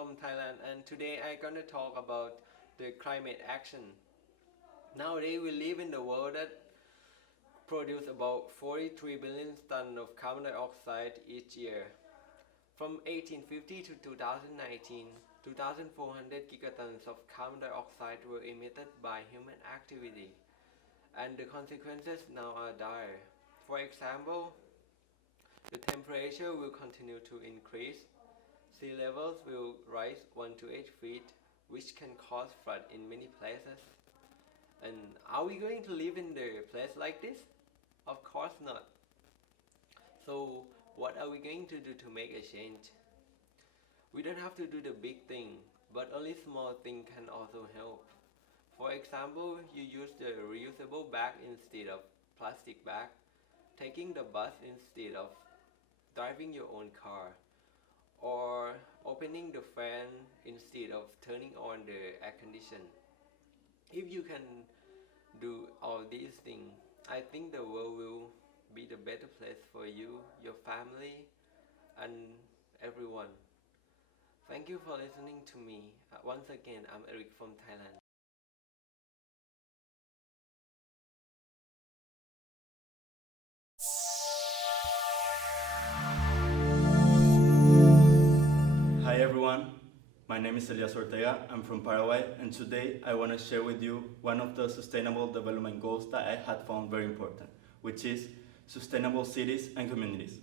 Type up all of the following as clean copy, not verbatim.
from Thailand, and today I'm gonna talk about the climate action. Nowadays we live in the world that produce about 43 billion tons of carbon dioxide each year. From 1850 to 2019, 2,400 gigatons of carbon dioxide were emitted by human activity, and the consequences now are dire. For example, the temperature will continue to increase. Sea levels will rise 1 to 8 feet, which can cause flood in many places. And are we going to live in a place like this? Of course not. So what are we going to do to make a change? We don't have to do the big thing, but only small thing can also help. For example, you use the reusable bag instead of plastic bag, taking the bus instead of driving your own car, or opening the fan instead of turning on the air condition. If you can do all these things, I think the world will be the better place for you, your family, and everyone. Thank you for listening to me. Once again, I'm Eric from Thailand. Hi everyone, my name is Elias. I'm from Paraguay, and today I want to share with you one of the Sustainable Development Goals that I had found very important, which is sustainable cities and communities.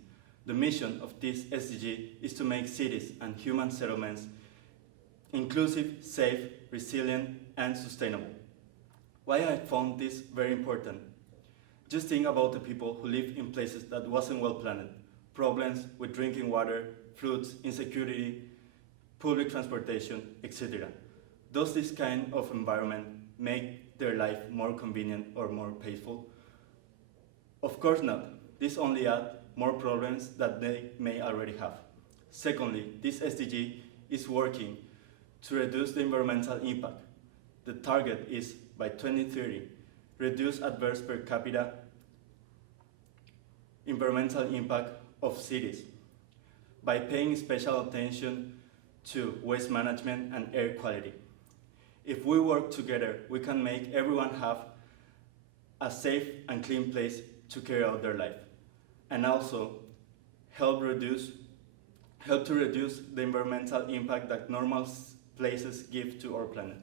The mission of this SDG is to make cities and human settlements inclusive, safe, resilient, and sustainable. Why I found this very important? Just think about the people who live in places that wasn't well planned. Problems with drinking water, floods, insecurity, public transportation, etc. Does this kind of environment make their life more convenient or more peaceful? Of course not. This only adds more problems that they may already have. Secondly, this SDG is working to reduce the environmental impact. The target is, by 2030, reduce adverse per capita environmental impact of cities by paying special attention to waste management and air quality. If we work together, we can make everyone have a safe and clean place to carry out their life, and also help to reduce the environmental impact that normal places give to our planet.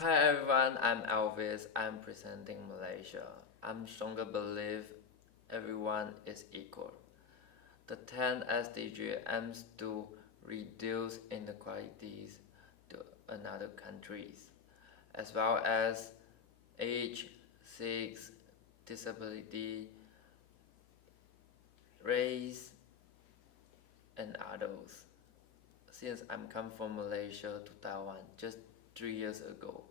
Hi everyone, I'm Elvis. I'm presenting Malaysia. I'm strongly believe everyone is equal. The 10th SDG aims to reduce inequalities to another countries, as well as age, sex, disability, race, and others. Since I'm come from Malaysia to Taiwan just 3 years ago,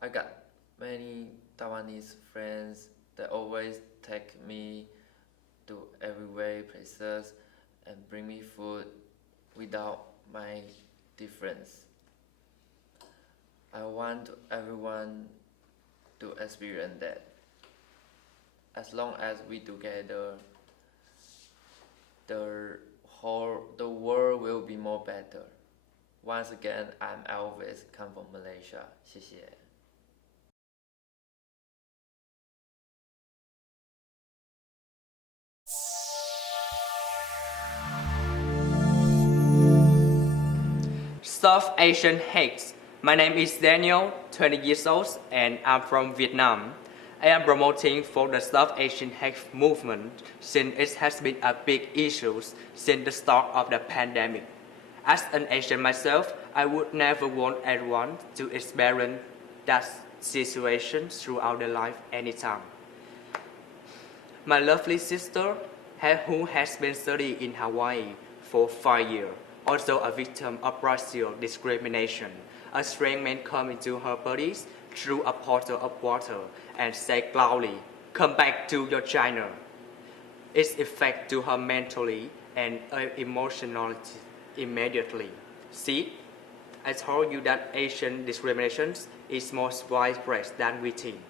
I got many Taiwanese friends that always take me to everywhere places and bring me food without my difference. I want everyone to experience that. As long as we together, the world will be more better. Once again, I'm Elvis, come from Malaysia. 谢谢. South Asian Hacks. My name is Daniel, 20 years old, and I'm from Vietnam. I am promoting for the South Asian Hack movement since it has been a big issue since the start of the pandemic. As an Asian myself, I would never want anyone to experience that situation throughout their life anytime. My lovely sister, who has been studying in Hawaii for 5 years, also a victim of racial discrimination. A strange man come into her bodies through a portal of water and said loudly, "Come back to your China." Its effect to her mentally and emotionally immediately. See, I told you that Asian discriminations is more widespread than we think.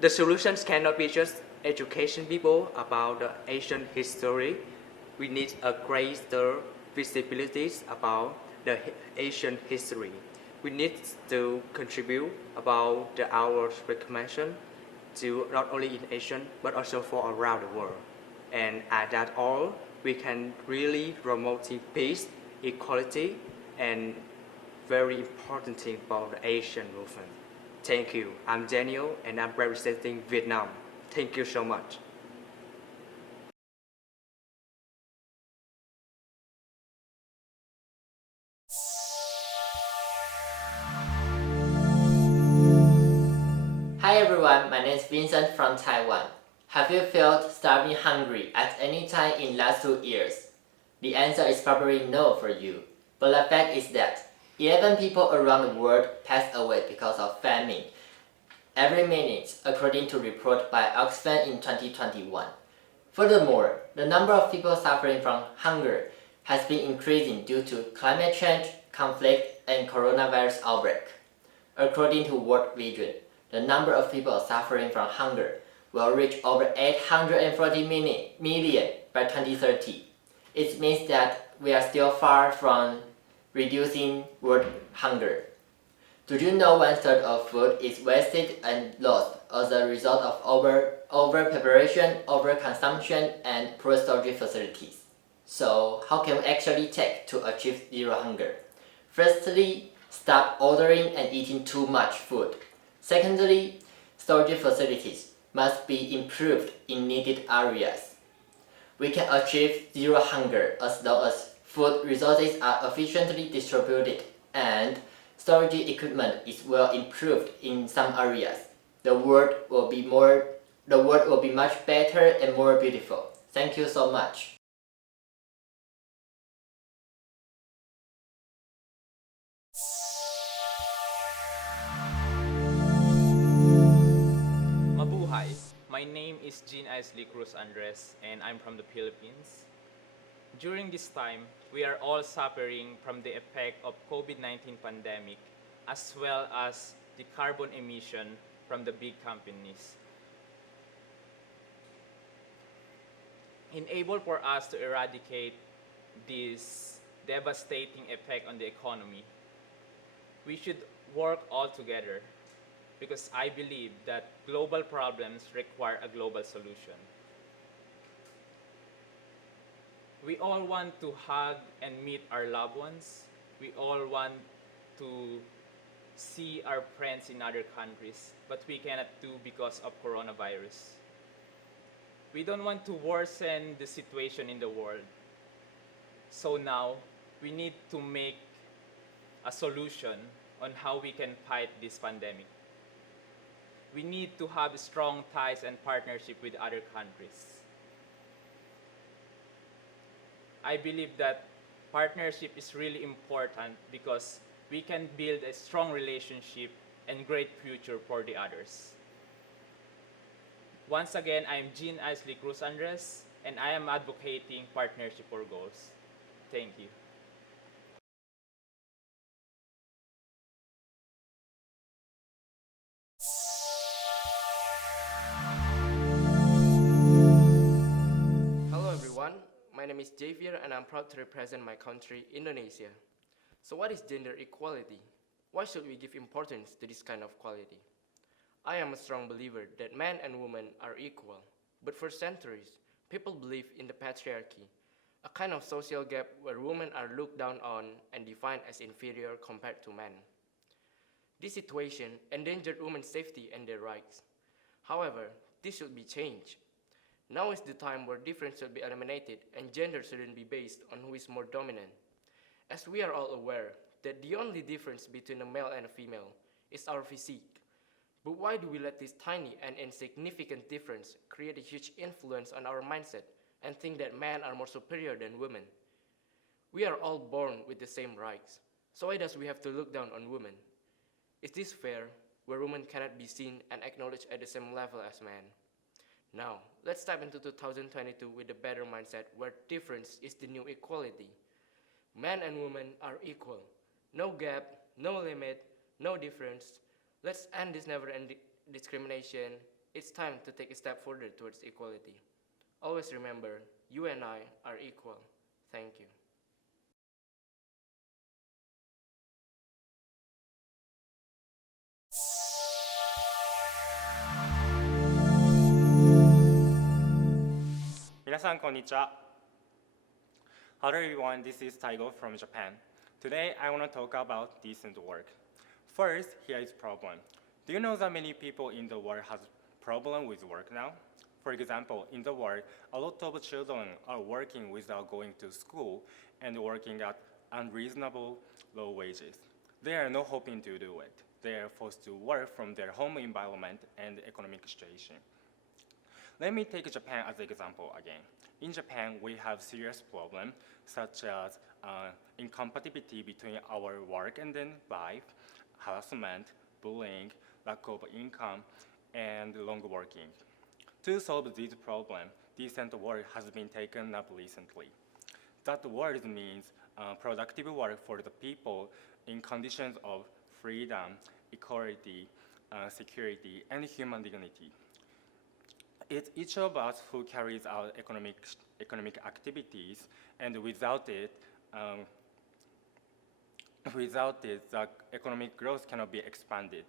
The solutions cannot be just education people about the Asian history. We need a greater visibility about the Asian history. We need to contribute about our recognition to not only in Asia but also for around the world. And at that all, we can really promote peace, equality, and very important thing about the Asian movement. Thank you. I'm Daniel and I'm representing Vietnam. Thank you so much. Hi everyone, my name is Vincent from Taiwan. Have you felt starving hungry at any time in last 2 years? The answer is probably no for you. But the fact is that 11 people around the world passed away because of famine every minute, according to report by Oxfam in 2021. Furthermore, the number of people suffering from hunger has been increasing due to climate change, conflict, and coronavirus outbreak. According to World Vision, the number of people suffering from hunger will reach over 840 million by 2030. It means that we are still far from reducing world hunger. Do you know 1/3 of food is wasted and lost as a result of over-preparation, over-consumption, and poor storage facilities? So, how can we actually take to achieve zero hunger? Firstly, stop ordering and eating too much food. Secondly, storage facilities must be improved in needed areas. We can achieve zero hunger as long as food resources are efficiently distributed and storage equipment is well improved in some areas. The world will be much better and more beautiful. Thank you so much. Mabuhay! My name is Jean Isley Cruz Andres and I'm from the Philippines. During this time, we are all suffering from the effect of COVID-19 pandemic as well as the carbon emission from the big companies. Unable for us to eradicate this devastating effect on the economy, we should work all together because I believe that global problems require a global solution. We all want to hug and meet our loved ones. We all want to see our friends in other countries, but we cannot do because of coronavirus. We don't want to worsen the situation in the world. So now, we need to make a solution on how we can fight this pandemic. We need to have strong ties and partnership with other countries. I believe that partnership is really important because we can build a strong relationship and great future for the others. Once again, I'm Jean Isley Cruz Andres, and I am advocating partnership for goals. Thank you. Hello everyone, my name is Javier and I'm proud to represent my country, Indonesia. So what is gender equality? Why should we give importance to this kind of quality? I am a strong believer that men and women are equal, but for centuries, people believe in the patriarchy, a kind of social gap where women are looked down on and defined as inferior compared to men. This situation endangered women's safety and their rights. However, this should be changed. Now is the time where difference should be eliminated and gender shouldn't be based on who is more dominant. As we are all aware that the only difference between a male and a female is our physique. But why do we let this tiny and insignificant difference create a huge influence on our mindset and think that men are more superior than women? We are all born with the same rights, so why does we have to look down on women? Is this fair, where women cannot be seen and acknowledged at the same level as men? Now, let's step into 2022 with a better mindset where difference is the new equality. Men and women are equal. No gap, no limit, no difference. Let's end this never-ending discrimination. It's time to take a step further towards equality. Always remember, you and I are equal. Thank you. Minasan konnichiwa. Hello everyone, this is Taigo from Japan. Today I want to talk about decent work. First, here is problem. Do you know that many people in the world has problem with work now? For example, in the world, a lot of children are working without going to school and working at unreasonable low wages. They are not hoping to do it. They are forced to work from their home environment and economic situation. Let me take Japan as an example again. In Japan, we have serious problems such as incompatibility between our work and then life, harassment, bullying, lack of income, and long working. To solve these problems, decent work has been taken up recently. That word means productive work for the people in conditions of freedom, equality, security, and human dignity. It's each of us who carries out economic activities, and without it, the economic growth cannot be expanded.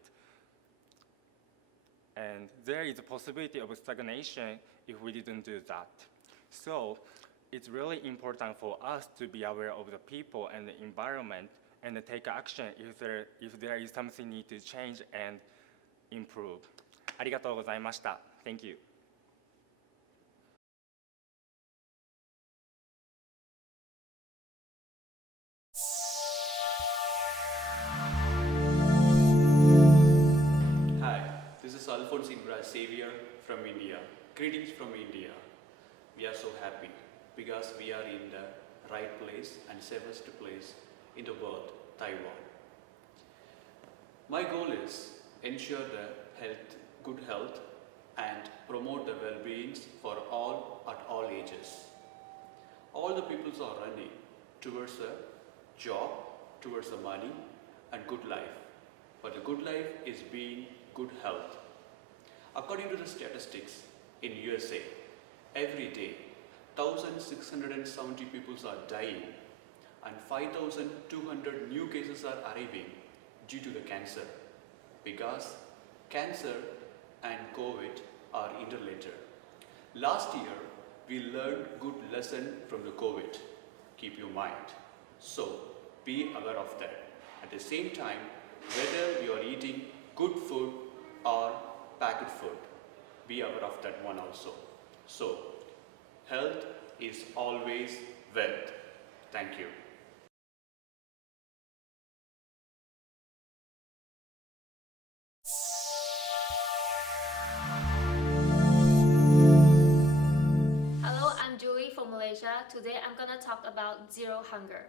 And there is a possibility of stagnation if we didn't do that. So it's really important for us to be aware of the people and the environment and to take action if there is something need to change and improve. ありがとうございました。Thank you. Hi, this is Alphonse Xavier from India. Greetings from India. We are so happy because we are in the right place and safest place in the world, Taiwan. My goal is ensure the good health and promote the well-being for all at all ages. All the peoples are running towards a job, towards the money and good life. But the good life is being good health. According to the statistics in USA, every day 1,670 people are dying and 5,200 new cases are arriving due to the cancer, because cancer and COVID are interrelated. Last year, we learned good lesson from the COVID. Keep your mind. So, be aware of that. At the same time, whether you are eating good food or packaged food, be aware of that one also. So, health is always wealth. Thank you. Hello, I'm Julie from Malaysia. Today I'm gonna talk about Zero Hunger.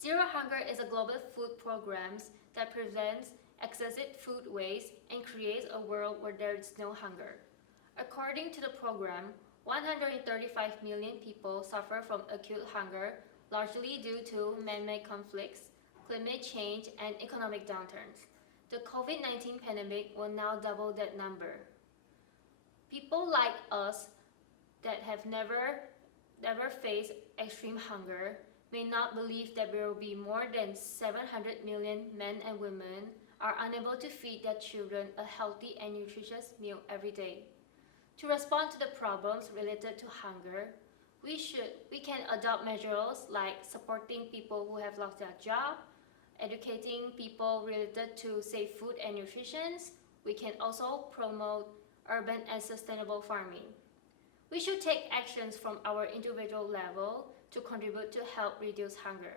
Zero Hunger is a global food program that prevents excessive food waste and creates a world where there is no hunger. According to the program, 135 million people suffer from acute hunger, largely due to man-made conflicts, climate change, and economic downturns. The COVID-19 pandemic will now double that number. People like us that have never faced extreme hunger may not believe that there will be more than 700 million men and women are unable to feed their children a healthy and nutritious meal every day. To respond to the problems related to hunger, we can adopt measures like supporting people who have lost their job, educating people related to safe food and nutrition. We can also promote urban and sustainable farming. We should take actions from our individual level to contribute to help reduce hunger.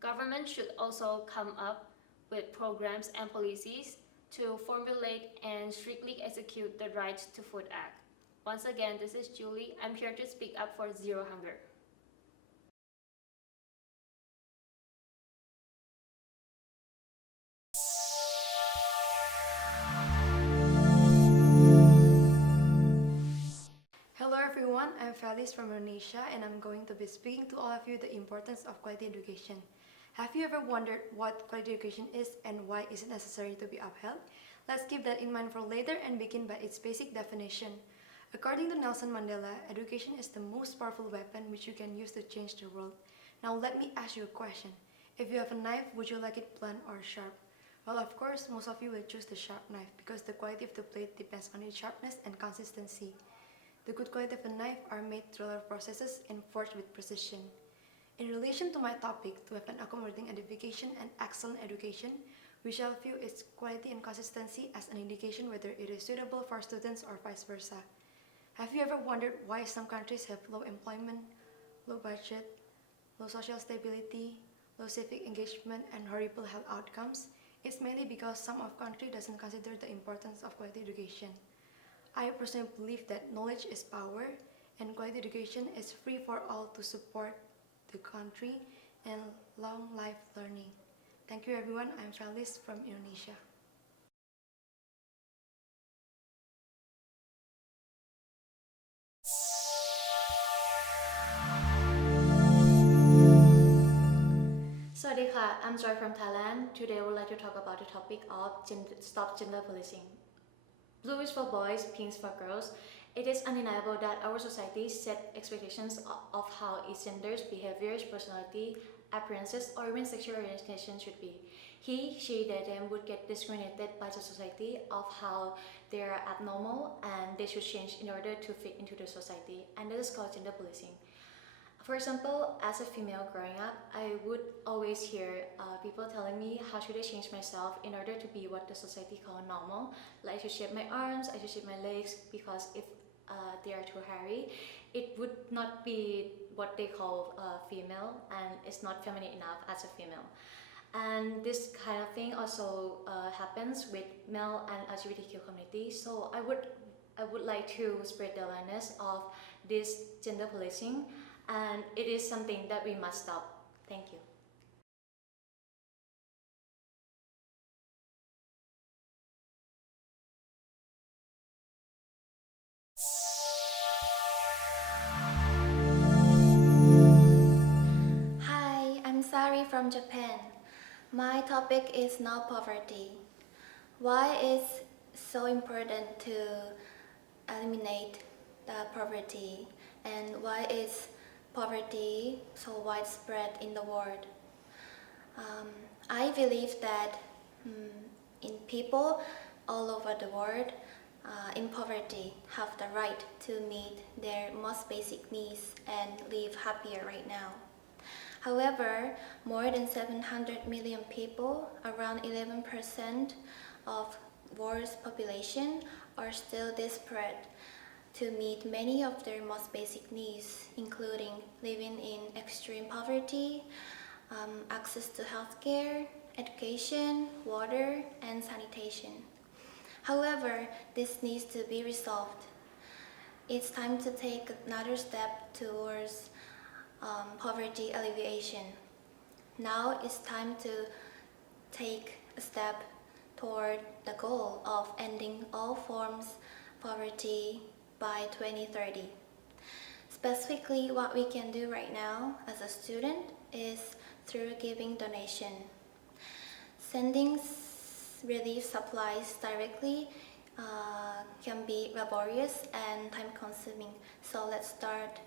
Government should also come up with programs and policies to formulate and strictly execute the Right to Food Act. Once again, this is Julie. I'm here to speak up for Zero Hunger. Hello everyone, I'm Felice from Indonesia and I'm going to be speaking to all of you the importance of quality education. Have you ever wondered what quality education is and why is it necessary to be upheld? Let's keep that in mind for later and begin by its basic definition. According to Nelson Mandela, education is the most powerful weapon which you can use to change the world. Now let me ask you a question. If you have a knife, would you like it blunt or sharp? Well, of course, most of you will choose the sharp knife because the quality of the blade depends on its sharpness and consistency. The good quality of a knife are made through a lot of processes and forged with precision. In relation to my topic, to have an accommodating edification and excellent education, we shall view its quality and consistency as an indication whether it is suitable for students or vice versa. Have you ever wondered why some countries have low employment, low budget, low social stability, low civic engagement, and horrible health outcomes? It's mainly because some of country doesn't consider the importance of quality education. I personally believe that knowledge is power, and quality education is free for all to support the country and long life learning. Thank you everyone, I'm Felice from Indonesia. Sawadee I'm Sari from Thailand. Today I would like to talk about the topic of stop gender policing. Blue is for boys, pink is for girls. It is undeniable that our society set expectations of how each gender's behaviors, personality, appearances, or even sexual orientation should be. He, she, they, them would get discriminated by the society of how they are abnormal and they should change in order to fit into the society, and that is called gender policing. For example, as a female growing up, I would always hear people telling me how should I change myself in order to be what the society call normal. Like I should shape my arms, I should shape my legs, because if they are too hairy, it would not be what they call female, and it's not feminine enough as a female. And this kind of thing also happens with male and LGBTQ community. So I would like to spread the awareness of this gender policing, and it is something that we must stop. Thank you. Hi, I'm Sari from Japan. My topic is now poverty. Why is so important to eliminate the poverty, and why is poverty so widespread in the world? I believe that in people all over the world in poverty have the right to meet their most basic needs and live happier right now. However, more than 700 million people, around 11% of world's population, are still desperate to meet many of their most basic needs, including living in extreme poverty, access to healthcare, education, water, and sanitation. However, this needs to be resolved. It's time to take another step towards poverty alleviation. Now it's time to take a step toward the goal of ending all forms of poverty by 2030. Specifically, what we can do right now as a student is through giving donation. Sending relief supplies directly can be laborious and time-consuming, so let's start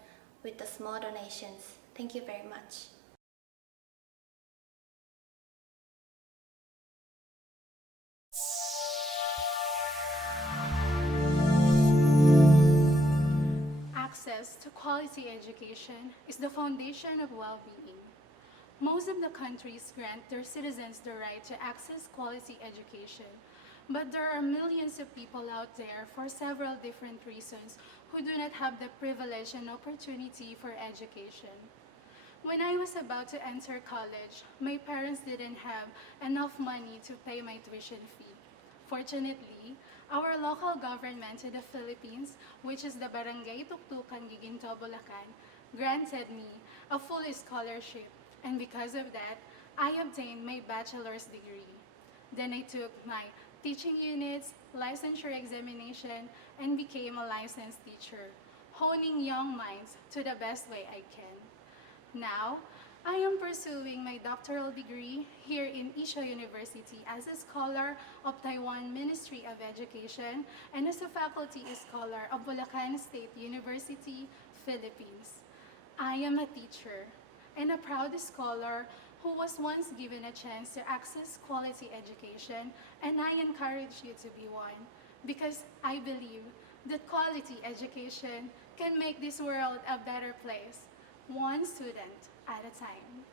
with the small donations. Thank you very much. Access to quality education is the foundation of well-being. Most of the countries grant their citizens the right to access quality education, but there are millions of people out there for several different reasons who do not have the privilege and opportunity for education. When I was about to enter college, my parents didn't have enough money to pay my tuition fee. Fortunately, our local government in the Philippines, which is the Barangay Tuktukan, Giginto, Bulacan, granted me a full scholarship, and because of that, I obtained my bachelor's degree. Then I took my teaching units, licensure examination, and became a licensed teacher, honing young minds to the best way I can. Now, I am pursuing my doctoral degree here in I-Shou University as a scholar of Taiwan Ministry of Education and as a faculty scholar of Bulacan State University, Philippines. I am a teacher and a proud scholar who was once given a chance to access quality education, and I encourage you to be one because I believe that quality education can make this world a better place, one student at a time.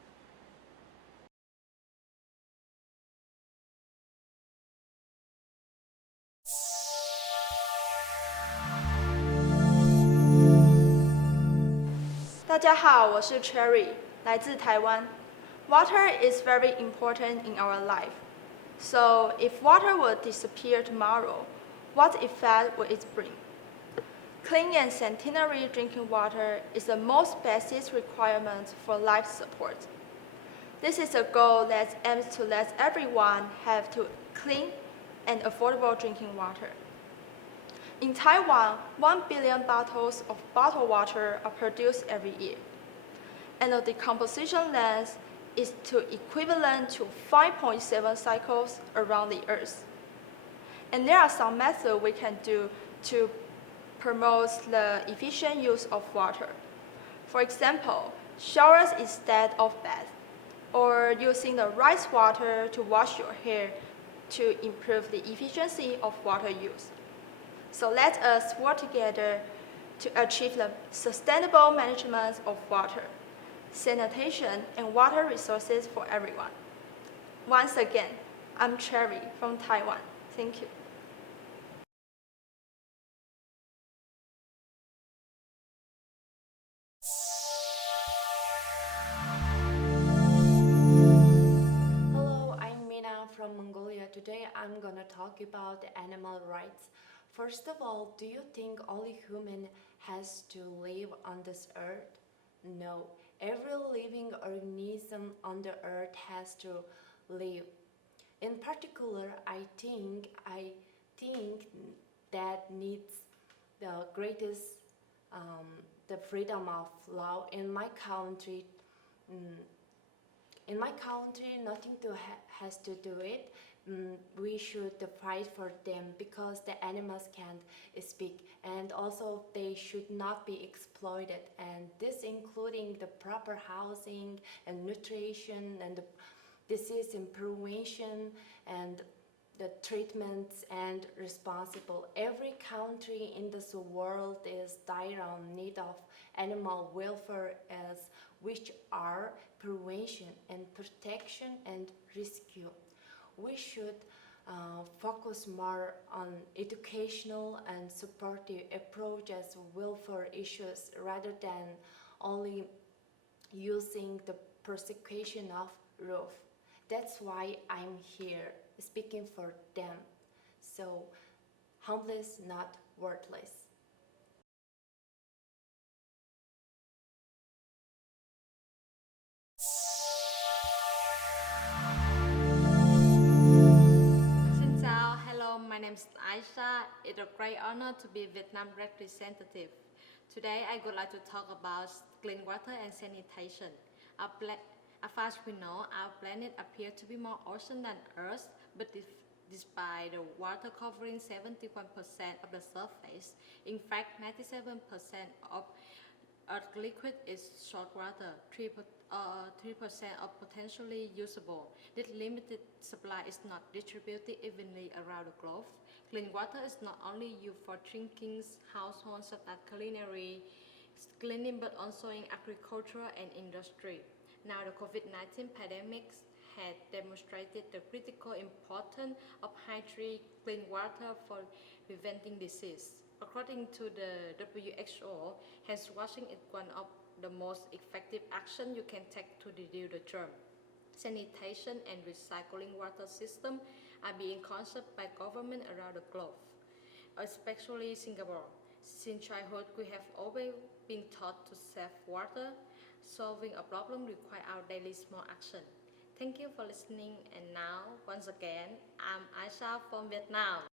Cherry, 来自台湾. Water is very important in our life. So if water would disappear tomorrow, what effect would it bring? Clean and sanitary drinking water is the most basic requirement for life support. This is a goal that aims to let everyone have to clean and affordable drinking water. In Taiwan, 1 billion bottles of bottled water are produced every year, and the decomposition length is equivalent to 5.7 cycles around the Earth. And there are some methods we can do to promote the efficient use of water. For example, showers instead of baths, or using the right water to wash your hair to improve the efficiency of water use. So let us work together to achieve the sustainable management of water, sanitation, and water resources for everyone. Once again, I'm Cherry from Taiwan. Thank you. Hello, I'm Mina from Mongolia. Today I'm gonna talk about animal rights. First of all, do you think only human has to live on this earth? No, every living organism on the earth has to live. In particular, I think that needs the greatest the freedom of law in my country. In my country, nothing has to do it. We should fight for them because the animals can't speak, and also they should not be exploited, and this including the proper housing and nutrition and the disease prevention and the treatments and responsible. Every country in this world is dire on need of animal welfare, as which are prevention and protection and rescue. We should focus more on educational and supportive approaches to welfare issues rather than only using the persecution of roof. That's why I'm here speaking for them. So, homeless, not worthless. Hello, my name is Aisha. It's a great honor to be Vietnam representative. Today, I would like to talk about clean water and sanitation. As far as we know, our planet appears to be more ocean than Earth, but despite the water covering 71% of the surface, in fact, 97% of Earth liquid is salt water, 3% of potentially usable. This limited supply is not distributed evenly around the globe. Clean water is not only used for drinking, household, such as culinary, cleaning, but also in agriculture and industry. Now, the COVID-19 pandemic had demonstrated the critical importance of hygiene, clean water for preventing disease. According to the WHO, hand washing is one of the most effective actions you can take to reduce the germ. Sanitation and recycling water systems are being conceived by governments around the globe, especially Singapore. Since childhood, we have always been taught to save water. Solving a problem requires our daily small action. Thank you for listening, and now, once again, I'm Aisha from Vietnam.